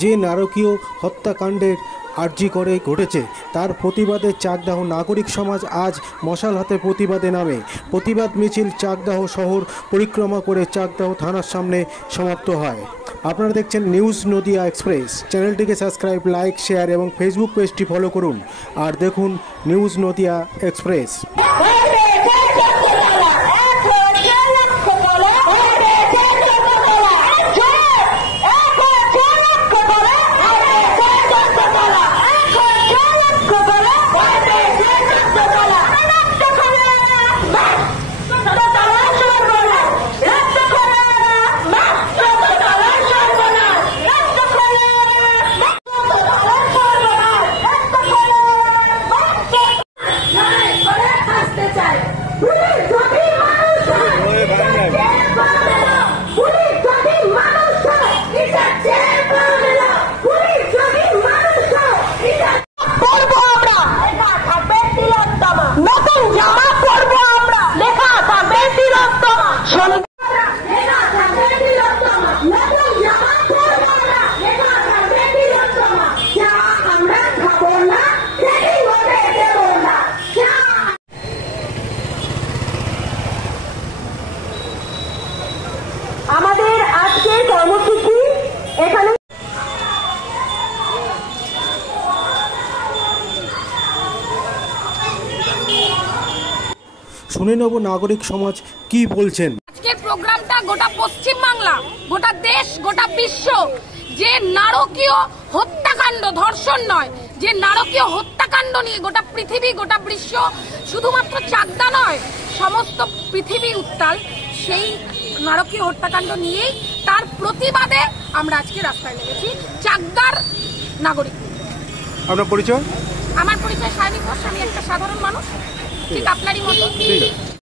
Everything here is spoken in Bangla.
যে নারকীয় হত্যাকাণ্ডের আরজি করে ঘটেছে তার প্রতিবাদে চাকদাহ নাগরিক সমাজ আজ মশাল হাতে প্রতিবাদে নামে। প্রতিবাদ মিছিল চাকদাহ শহর পরিক্রমা করে চাকদাহ থানার সামনে সমাপ্ত হয়। আপনারা দেখছেন নিউজ নদিয়া এক্সপ্রেস। চ্যানেলটিকে সাবস্ক্রাইব, লাইক, শেয়ার এবং ফেসবুক পেজটি ফলো করুন আর দেখুন নিউজ নদিয়া এক্সপ্রেস। আমাদের আজকের কর্মসূচি এখানে শুনে নেব নাগরিক সমাজ কি বলছেন। আজকের প্রোগ্রামটা গোটা পশ্চিম বাংলা, গোটা দেশ, গোটা বিশ্ব যে নারকীয় হত্যাকাণ্ড, ধর্ষণ নয়, যে নারকীয় হত্যাকাণ্ড নিয়ে গোটা পৃথিবী, গোটা বিশ্ব, শুধুমাত্র চাকদা নয় সমস্ত পৃথিবী উত্তাল, সেই নারকীয় হত্যাকাণ্ড নিয়েই তার প্রতিবাদে আমরা আজকে রাস্তায় নেমেছি চাকদার নাগরিক। আপনার পরিচয়? আমার পরিচয় সায়নী ঘোষ। আমি একটা সাধারণ মানুষ, ঠিক আপনারই মতো।